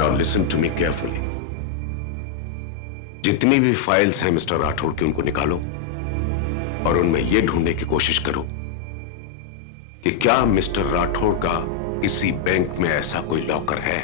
Now listen to me carefully. जितनी भी files हैं मिस्टर राठौड़ की, उनको निकालो और उनमें यह ढूंढने की कोशिश करो कि क्या मिस्टर राठौड़ का किसी बैंक में ऐसा कोई लॉकर है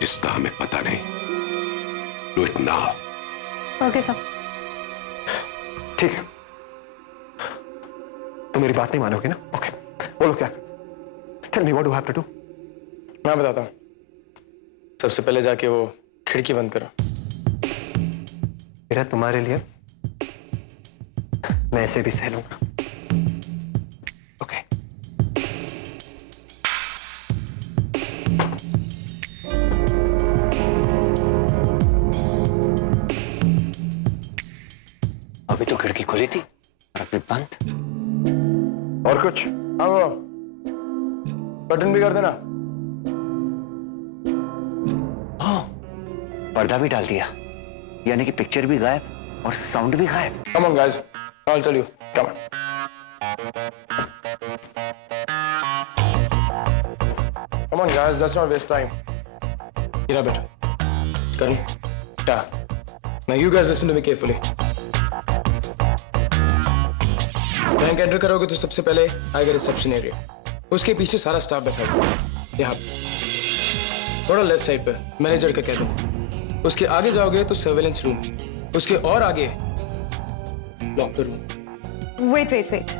जिसका हमें पता नहीं। Do it now. Okay sir. ठीक है, तो मेरी बात नहीं मानोगे ना? ओके, बोलो क्या? Tell me what do have to do. मैं बताता हूं। सबसे पहले जाके वो खिड़की बंद करो। मेरा तुम्हारे लिए मैं ऐसे भी सह लूंगा। ओके। अभी तो खिड़की खुली थी और अभी बंद। और कुछ? हाँ, वो बटन भी कर देना। हाँ, पर्दा भी डाल दिया, यानी कि पिक्चर भी गायब और साउंड भी गायब। Come on guys, I'll tell you. Come on. Come on guys, let's not waste time. Here, better. Karan. Yeah. Now you guys listen to me carefully. Bank enter करोगे तो सबसे पहले आएगा रिसेप्शन एरिया। उसके पीछे सारा स्टाफ बैठा हुआ है। यहाँ थोड़ा लेफ्ट साइड पर मैनेजर का कैबिन। उसके आगे जाओगे तो सर्वेलेंस रूम, उसके और आगे locker room. Wait wait wait,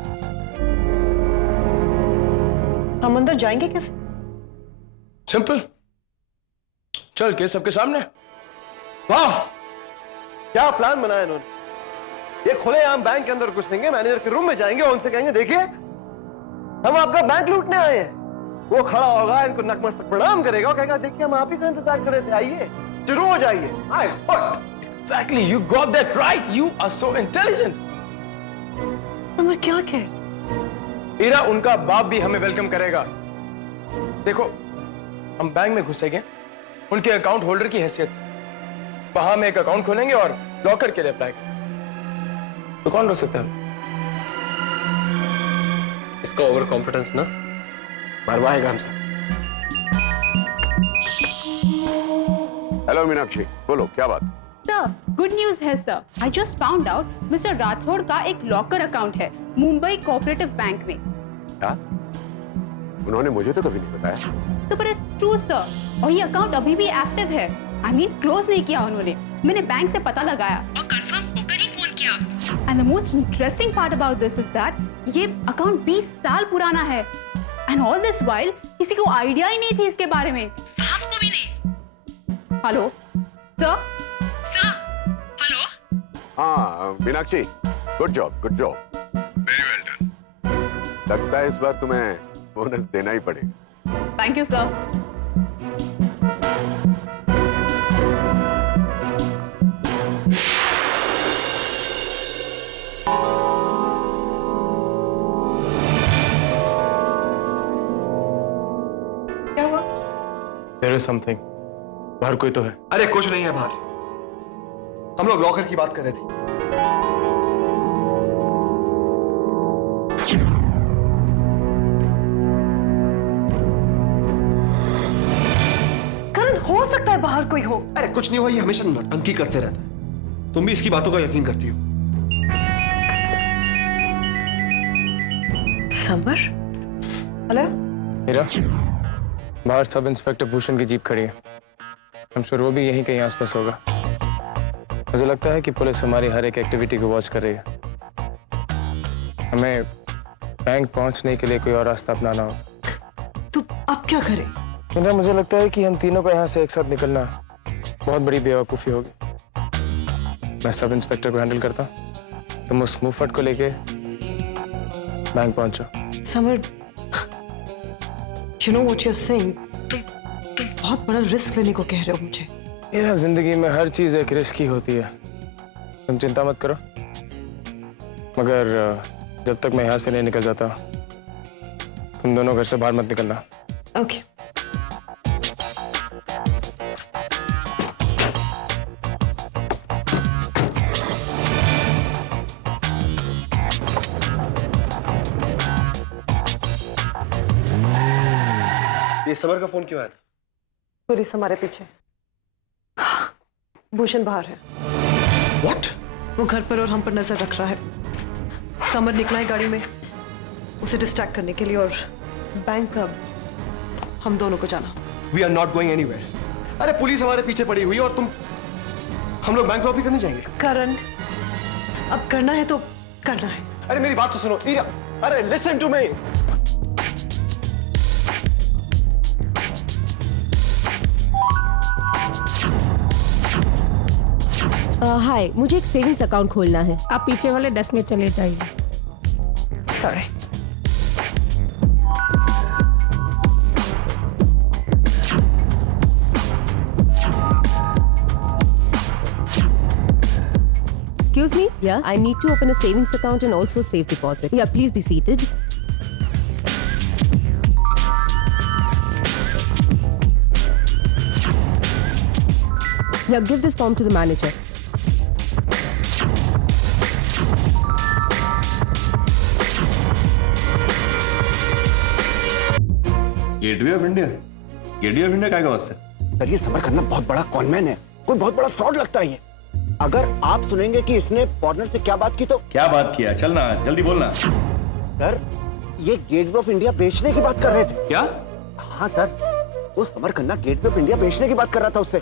हम अंदर जाएंगे कैसे? सिंपल, चल के सबके सामने। वाह, क्या प्लान बनाया इन्होंने। ये खुलेआम बैंक के अंदर घुसेंगे, मैनेजर के रूम में जाएंगे और उनसे कहेंगे देखिए हम आपका बैंक लूटने आए हैं। वो खड़ा होगा, इनको नतमस्तक प्रणाम करेगा और कहेगा देखिए हम आप ही का इंतजार कर रहे थे, आइए शुरू हो जाइए। Exactly, you got that right. You are so intelligent. Summer क्या कह? ईरा, उनका बाप भी हमें वेलकम करेगा। देखो, हम बैंक में घुसेंगे उनके अकाउंट होल्डर की हैसियत से। वहां में एक अकाउंट खोलेंगे और लॉकर के लिए अप्लाई करेंगे। तो कौन रोक सकता है? इसका ओवर कॉन्फिडेंस ना मरवाएगा हमसे। हेलो मीनाक्षी, बोलो क्या बात? सर, गुड न्यूज है sir. I just found out mister Rathore का एक लॉकर अकाउंट है मुंबई कोऑपरेटिव बैंक में। क्या? उन्होंने मुझे तो कभी नहीं बताया। तो पर इट्स ट्रू सर, और ये अकाउंट अभी भी एक्टिव है। आई मीन क्लोज नहीं किया उन्होंने। मैंने बैंक से पता लगाया और कंफर्म होकर ही फोन किया। And the most interesting part about this is that ये अकाउंट 20 साल पुराना है। एंड ऑल दिस व्हाइल किसी को आइडिया ही नहीं थी इसके बारे में। आपको भी नहीं। Hello sir? Sir, hello? हाँ Meenakshi, good job, good job, very well done. लगता है इस बार तुम्हें बोनस देना ही पड़ेगा। Thank you sir. क्या हुआ? There is something. बाहर कोई तो है। अरे कुछ नहीं है बाहर, हम लोग लॉकर की बात कर रहे थे। करण, हो सकता है बाहर कोई हो। अरे कुछ नहीं हुआ, ये हमेशा नौटंकी करते रहता है। तुम भी इसकी बातों का यकीन करती हो। Summer, hello? हीरा, बाहर सब इंस्पेक्टर भूषण की जीप खड़ी है। हम श्योर वो भी यहीं कहीं आसपास होगा। मुझे लगता है कि पुलिस हमारी हर एक एक्टिविटी को वॉच कर रही है। हमें बैंक पहुंचने के लिए कोई और रास्ता अपनाना हो। तो अब क्या करें? हीरा, मुझे लगता है कि हम तीनों को यहाँ से एक साथ निकलना बहुत बड़ी बेवकूफ़ी होगी। मैं सब इंस्पेक्टर को हैंडल करता हूँ, तुम उस मुफट को लेके बैंक पहुंचो। Summer, you know what you're saying? तुम बहुत बड़ा रिस्क लेने को कह रहे हो मुझे। मेरा जिंदगी में हर चीज एक रिस्क ही होती है, तुम चिंता मत करो। मगर जब तक मैं यहाँ से नहीं निकल जाता, तुम दोनों घर से बाहर मत निकलना। ओके। ये समर का फोन क्यों आया था? पुलिस हमारे पीछे। भूषण बाहर है। व्हाट? वो घर पर और हम पर नजर रख रहा है। समर निकला है गाड़ी में उसे डिस्ट्रैक्ट करने के लिए, और बैंक अब हम दोनों को जाना। We are not going anywhere. अरे पुलिस हमारे पीछे पड़ी हुई है और हम लोग बैंक रॉबरी करने जाएंगे। करण, अब करना है तो करना है। अरे मेरी बात तो सुनो ईरा। अरे लिसन टू मी। हाय, मुझे एक सेविंग्स अकाउंट खोलना है। आप पीछे वाले डेस्क में चले जाइए। Sorry. Excuse me? Yeah, I need to open a savings account and also safe deposit. Yeah, please be seated. Yeah, give this form to the manager. Gateway of India? Gateway of India क्या का वास्ता? Sir ये summer Khanna बहुत बड़ा conman है, कोई बहुत बड़ा फ्रॉड लगता है ये। अगर आप सुनेंगे कि इसने फॉरनर से क्या बात की तो। क्या बात किया? चलना जल्दी बोलना। सर ये गेटवे ऑफ इंडिया बेचने की बात कर रहे थे। क्या? हाँ सर, वो summer Khanna gateway of India बेचने की बात कर रहा था उससे।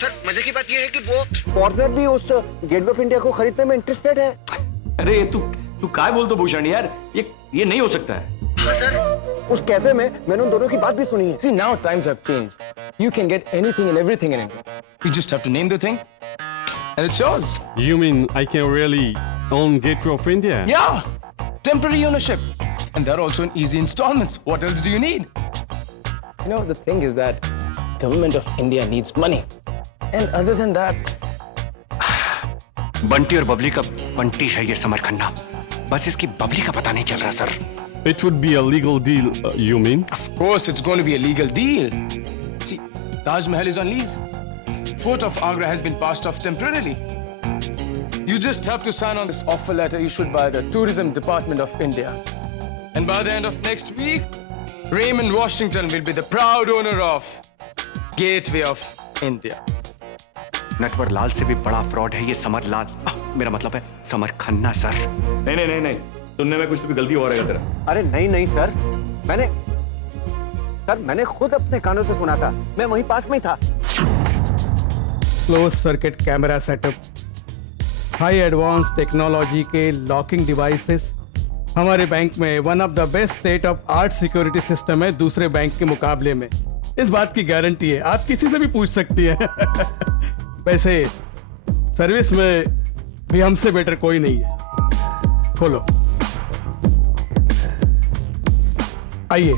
सर मजे की बात ये है कि वो फॉरनर भी उस गेटवे ऑफ इंडिया को खरीदने में इंटरेस्टेड है। अरे तू काय बोल तो भूषण यार, ये नहीं हो सकता है। हाँ सर, उस कैफे में मैंने उन दोनों की बात भी सुनी है। See, now times have changed. You can get anything and everything in India. You just have to name the thing, and it's yours. You mean I can really own Gateway of India? Yeah, temporary ownership, and they're also in easy installments. What else do you need? You know, the thing is that government of India needs money, and other than that, Bunty और बबली का बंटी है ये summer Khanna, बस इसकी बबली का पता नहीं चल रहा sir. It would be a legal deal, you mean? of course, it's going to be a legal deal. See, Taj Mahal is on lease. Fort of Agra has been passed off temporarily. You just have to sign on this offer letter issued by the Tourism Department of India. And by the end of next week, Raymond Washington will be the proud owner of Gateway of India. Natwar Lal से भी बड़ा fraud है ये summer लाल, मेरा मतलब है summer Khanna sir. नहीं, सुनने में कुछ तो भी गलती हो रहा है तेरा। अरे नहीं सर, मैंने खुद अपने कानों से सुना था, मैं वहीं पास में ही था। Close circuit camera setup, high advance technology के लॉकिंग डिवाइसेस, हमारे बैंक में one of the best state of art security system है दूसरे बैंक के मुकाबले में। इस बात की गारंटी है, आप किसी से भी पूछ सकती है। वैसे सर्विस में भी हमसे बेटर कोई नहीं है। खोलो, आइए।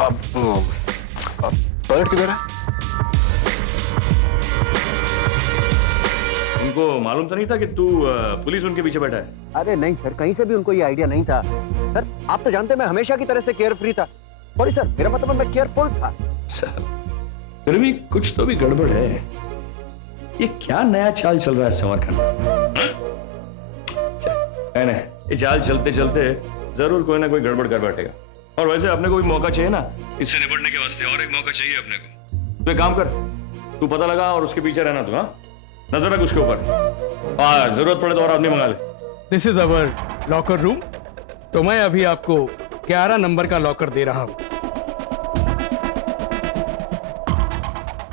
अब पर्ट किधर है? उनको मालूम तो नहीं था कि तू पुलिस उनके पीछे बैठा है? अरे नहीं सर, कहीं से भी उनको ये आइडिया नहीं था। सर आप तो जानते हैं मैं हमेशा की तरह से केयर फ्री था। सॉरी सर, मेरा मतलब मैं केयरफुल था। सर फिर भी कुछ तो भी गड़बड़ है। ये क्या नया चाल चल रहा है समर खन्ना? नहीं, ये चाल चलते चलते जरूर कोई ना कोई गड़बड़ कर बैठेगा। और वैसे अपने को भी मौका चाहिए ना, इससे निपटने के वास्ते और एक मौका चाहिए अपने को। तो एक काम कर, तू पता लगा और उसके पीछे रहना। तू हाँ नजर रख उसके ऊपर, और जरूरत पड़े तो और आदमी मंगा ले। This is our locker room. तो मैं अभी आपको 11 नंबर का लॉकर दे रहा हूं।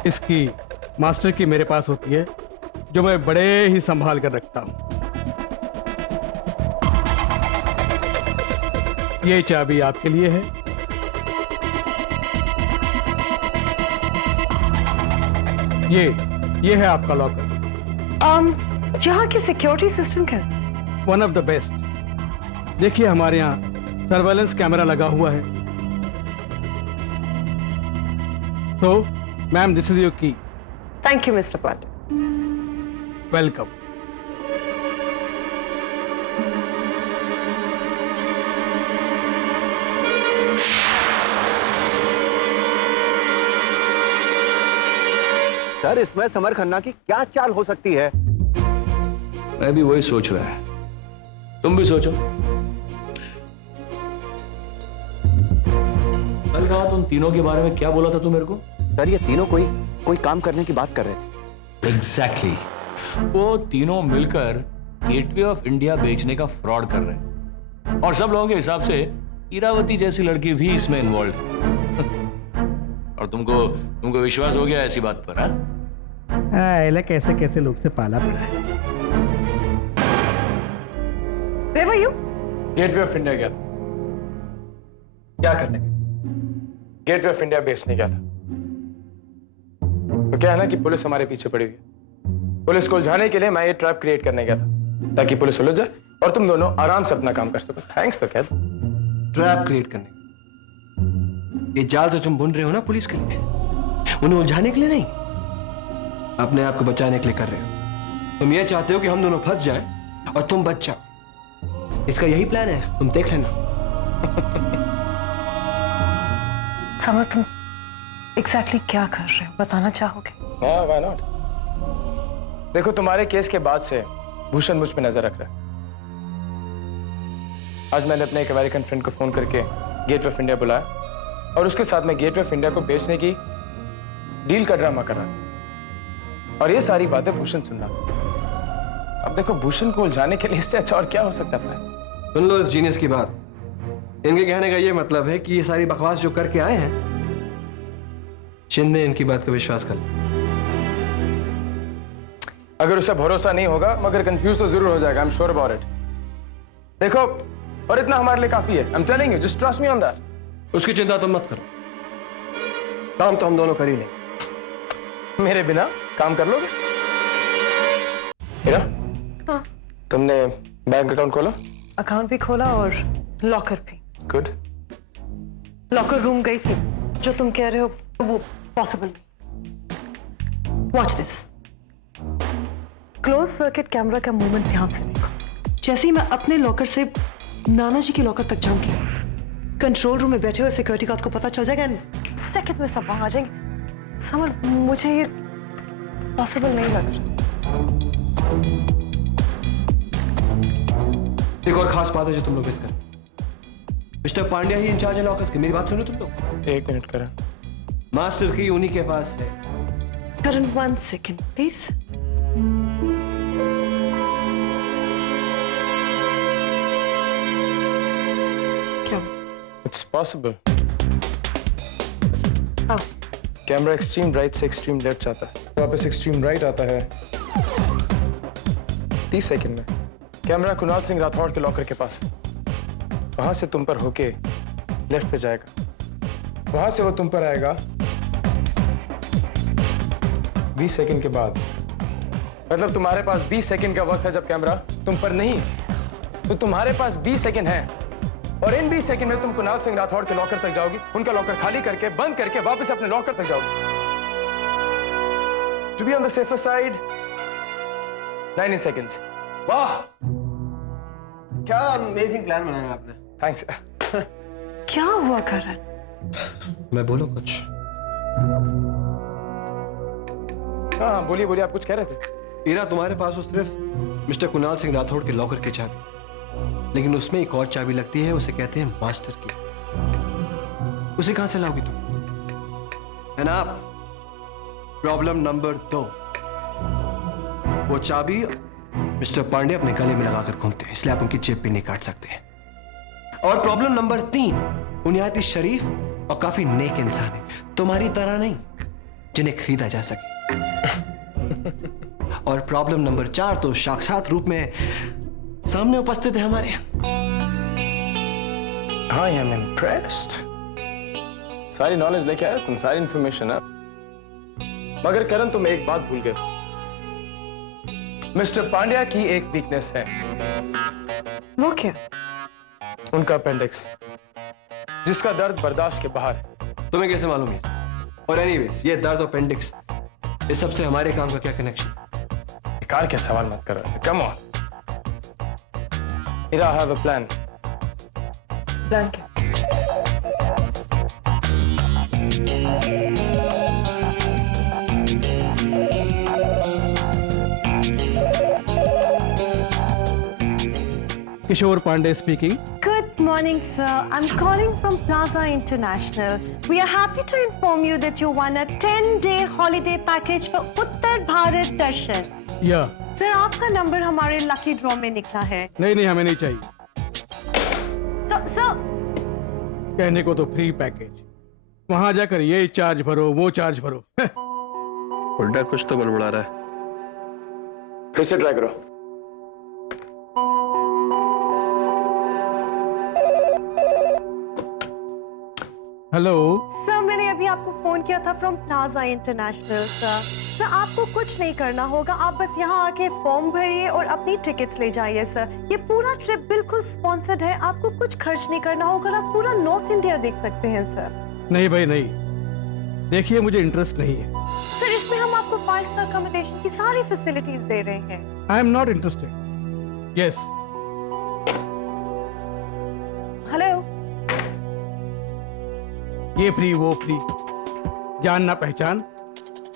इसकी मास्टर की मेरे पास होती है, जो मैं बड़े ही संभाल कर रखता हूं। ये चाबी आपके लिए है। ये है आपका लॉकर। यहाँ की सिक्योरिटी सिस्टम कैसे? One of the best. देखिए हमारे यहाँ सर्वेलेंस कैमरा लगा हुआ है। So ma'am, this is your की। थैंक यू मिस्टर पाट। वेलकम। सर इसमें समर खन्ना की क्या चाल हो सकती है? मैं भी वही सोच रहा है, तुम भी सोचो। कल कहा तुम तीनों के बारे में क्या बोला था तू मेरे को? सर ये तीनों कोई काम करने की बात कर रहे थे। एग्जैक्टली वो तीनों मिलकर गेटवे ऑफ इंडिया बेचने का फ्रॉड कर रहे हैं और सब लोगों के हिसाब से इरावती जैसी लड़की भी इसमें इन्वॉल्व है। और तुमको विश्वास हो गया ऐसी बात पर? हाँ, कैसे कैसे लोग से पाला पड़ा है। Where were you? Gateway of India गया था। क्या करने गया? गेटवे ऑफ इंडिया बेचने गया था। तो क्या है ना कि पुलिस हमारे पीछे पड़ी हुई है। पुलिस को उलझाने के लिए मैं ये ट्रैप क्रिएट करने गया था ताकि पुलिस उलझ जाए और तुम दोनों आराम से अपना काम कर सको। थैंक्स तो कह। ट्रैप क्रिएट करने, ये जाल तो तुम बुन रहे हो ना पुलिस के लिए, उन्हें उलझाने के लिए नहीं, अपने आप को बचाने के लिए कर रहे हो। तुम ये चाहते हो कि हम दोनों फंस जाएं और तुम बच जाओ। इसका यही प्लान है, तुम देख लेना। समर, तुम एग्जैक्टली क्या कर रहे हो, बताना चाहोगे? हाँ, why not? देखो, तुम्हारे केस के बाद से भूषण मुझ पे नजर रख रहा है। आज मैंने अपने एक अमेरिकन फ्रेंड को फोन करके गेटवे ऑफ इंडिया बुलाया और उसके साथ में गेटवे ऑफ इंडिया को बेचने की डील का ड्रामा कर रहा था और ये सारी बातें भूषण सुन रहा था। अब देखो, भूषण को उलझाने के लिए इससे अच्छा और क्या हो सकता है? सुन लो इस जीनियस की बात। इनके कहने का ये मतलब है कि ये सारी बकवास जो करके आए हैं, शिंदे इनकी बात का विश्वास कर। अगर उसे भरोसा नहीं होगा मगर कंफ्यूज तो जरूर हो जाएगा। I am sure about it. देखो, और इतना हमारे लिए काफी है। I am telling you, just trust me on that. उसकी चिंता तुम मत करो, काम तो हम दोनों कर ही लेंगे। मेरे बिना काम कर लोगे? हीरा, हाँ, तुमने बैंक अकाउंट खोला? अकाउंट भी खोला और लॉकर भी। गुड। लॉकर रूम गई थी। जो तुम कह रहे हो वो पॉसिबल नहीं। Watch this. Close circuit camera का मूवमेंट ध्यान से देखो। जैसे ही मैं अपने लॉकर से नाना जी के लॉकर तक जाऊंगी, कंट्रोल रूम में बैठे हुए सिक्योरिटी गार्ड को पता चल जाएगा, सेकंड में सब वहां आ जाएंगे। समझ, मुझे ये पॉसिबल नहीं लग रहा। एक और खास बात है जो तुम लोग मिस कर। मिस्टर पांड्या ही इंचार्ज है लॉकर्स के। मेरी बात सुनो तुम लोग। एक मिनट करें। मास्टर की उन्हीं के पास है। करण, 1 सेकंड प्लीज। क्या? It's possible. हाँ, कैमरा एक्सट्रीम राइट से एक्सट्रीम लेफ्ट जाता है, वापस एक्सट्रीम राइट आता है। 30 सेकंड में कैमरा कुणाल सिंह राठौड़ के लॉकर के पास है। वहां से तुम पर होके लेफ्ट पे जाएगा, वहां से वो तुम पर आएगा 20 सेकंड के बाद। मतलब तुम्हारे पास 20 सेकंड का वक्त है। जब कैमरा तुम पर नहीं तो तुम्हारे पास 20 सेकंड है और इन 20 सेकंड में तुम कुणाल सिंह राठौड़ के लॉकर तक जाओगी, उनका लॉकर खाली करके बंद करके वापस अपने लॉकर तक जाओगी। To be on the safer side 19 seconds. वाह, क्या अमेजिंग प्लान बनाया आपने। थैंक्स। क्या हुआ करण? मैं बोलूं कुछ? हाँ, बोलिए बोलिए, आप कुछ कह रहे थे। हीरा, तुम्हारे पास उस सिर्फ मिस्टर कुणाल सिंह राठौड़ के लॉकर की चाबी, लेकिन उसमें एक और चाबी लगती है, उसे कहते हैं मास्टर की। उसे कहां से लाओगी तुम? है ना प्रॉब्लम नंबर 2। वो चाबी मिस्टर पांडे अपने गले में लगाकर घूमते हैं, इसलिए आप उनकी जेब भी नहीं काट सकते। और प्रॉब्लम नंबर 3, वो निहायत शरीफ और काफी नेक इंसान है, तुम्हारी तरह नहीं जिन्हें खरीदा जा सके। और प्रॉब्लम नंबर 4 तो साक्षात रूप में सामने उपस्थित है हमारे। I am impressed. सारी नॉलेज लेके आया तुम, सारी इंफॉर्मेशन है। मगर करण, तुम एक बात भूल गए। मिस्टर पांड्या की एक वीकनेस है। वो क्या? उनका अपेंडिक्स, जिसका दर्द बर्दाश्त के बाहर है। तुम्हें कैसे मालूम है? और एनीवेज, ये दर्द अपेंडिक्स, इस सबसे हमारे काम का क्या कनेक्शन? कार के सवाल मत कर रहे थे। Come on Heera, I have a plan. Plan क्या? Kishore Pandey speaking. Good Good morning, sir. I'm calling from Plaza International. We are happy to inform you that you won a 10-day holiday package for Uttar Bharat Darshan. या sir, आपका number हमारे lucky draw में निकला है. नहीं हमें नहीं चाहिए. सर, कहने को तो फ्री पैकेज, वहां जाकर ये चार्ज भरो वो चार्ज भरो. उल्टा कुछ तो गड़बड़ा रहा है. फिर से ट्राई करो. हेलो सर, मैंने अभी आपको फोन किया था फ्रॉम प्लाजा इंटरनेशनल. सर, आपको कुछ नहीं करना होगा. आप बस यहाँ आके फॉर्म भरिए और अपनी टिकट्स ले जाइए. सर, ये पूरा ट्रिप बिल्कुल स्पॉन्सर्ड है. आपको कुछ खर्च नहीं करना होगा और आप पूरा नॉर्थ इंडिया देख सकते हैं. सर, नहीं भाई नहीं, देखिए मुझे इंटरेस्ट नहीं है. सर, इसमें हम आपको 5 स्टार अकोमोडेशन की सारी फैसिलिटीज दे रहे हैं. I am not interested. Yes. Hello. ये फ्री वो फ्री, जान ना पहचान.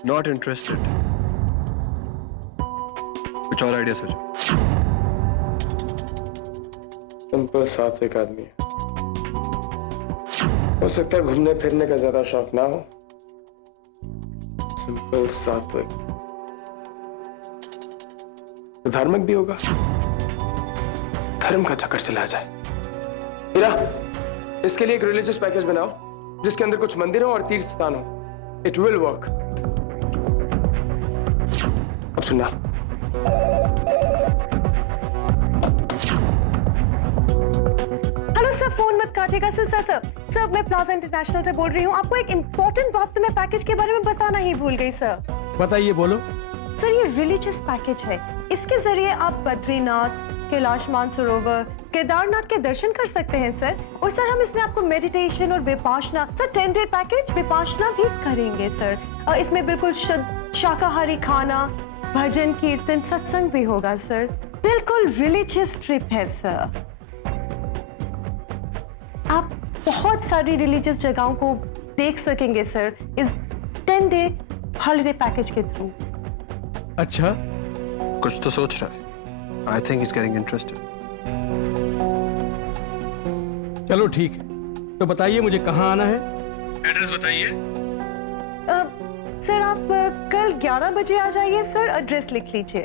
Not interested. कुछ और आइडिया सोचो. सिंपल सात्विक आदमी है. हो सकता है घूमने फिरने का ज्यादा शौक ना हो. सिंपल सात्विक, धार्मिक भी होगा. धर्म का चक्कर चला जाए. हीरा, इसके लिए एक रिलीजियस पैकेज बनाओ जिसके अंदर कुछ मंदिर हो और तीर्थ स्थान हो. It will work. अब सुनना, हेलो सर, फोन मत काटिएगा. सर, मैं प्लाजा इंटरनेशनल से बोल रही हूँ. आपको एक इम्पोर्टेंट बात तो मैं पैकेज के बारे में बताना ही भूल गई. सर, बताइए, बोलो. सर, ये रिलीजियस पैकेज है. इसके जरिए आप बद्रीनाथ, कैलाश मानसरोवर, केदारनाथ के दर्शन कर सकते हैं. सर, और सर, हम इसमें आपको मेडिटेशन और vipassana, sir 10 day package vipassana भी करेंगे. सर, और इसमें बिल्कुल शुद्ध शाकाहारी खाना, भजन कीर्तन, सत्संग भी होगा. सर, बिल्कुल रिलीजियस ट्रिप है. सर, आप बहुत सारी रिलीजियस जगहों को देख सकेंगे. सर, इस 10 डे हॉलिडे पैकेज के थ्रू. अच्छा, कुछ तो सोच रहा है. I think is getting interested. चलो ठीक है, तो बताइए मुझे कहाँ आना है. एड्रेस बताइए. सर, आप कल 11 बजे आ जाइए. सर, एड्रेस लिख लीजिए.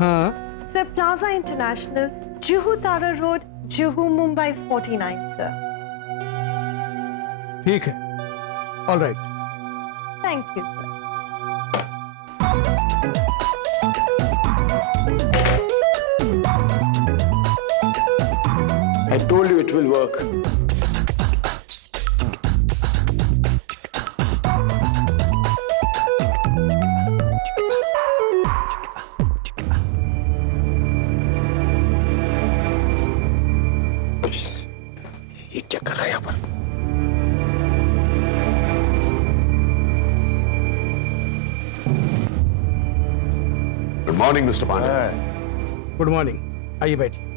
हाँ, सर, प्लाजा इंटरनेशनल, जुहू तारा रोड, जुहू, मुंबई 49. सर, ठीक है. All right. Thank you. Sir, I told you it will work. ये क्या कर रहा है यहाँ पर? Good morning mister Pandey. Good morning. आइए बैठिए.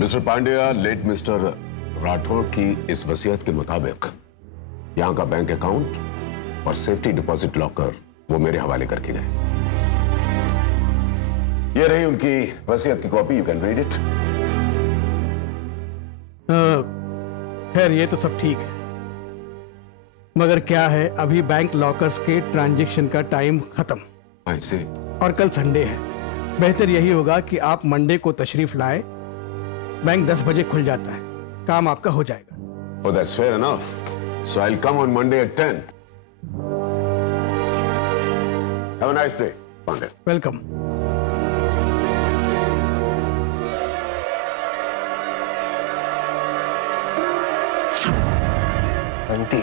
Mister Pandya, late mister Rathore की इस वसीयत के मुताबिक यहाँ का बैंक अकाउंट और सेफ्टी डिपॉजिट लॉकर वो मेरे हवाले करके गए. ये रही उनकी वसीयत की copy. You can read it. खैर, ये तो सब ठीक है, मगर क्या है, अभी बैंक लॉकर्स के ट्रांजैक्शन का टाइम खत्म. ऐसे और कल संडे है. बेहतर यही होगा कि आप मंडे को तशरीफ लाए. बैंक 10 बजे खुल जाता है. काम आपका हो जाएगा. Oh, that's fair enough. So I'll come on Monday at 10. Have a nice day, Pandey. Welcome. अंती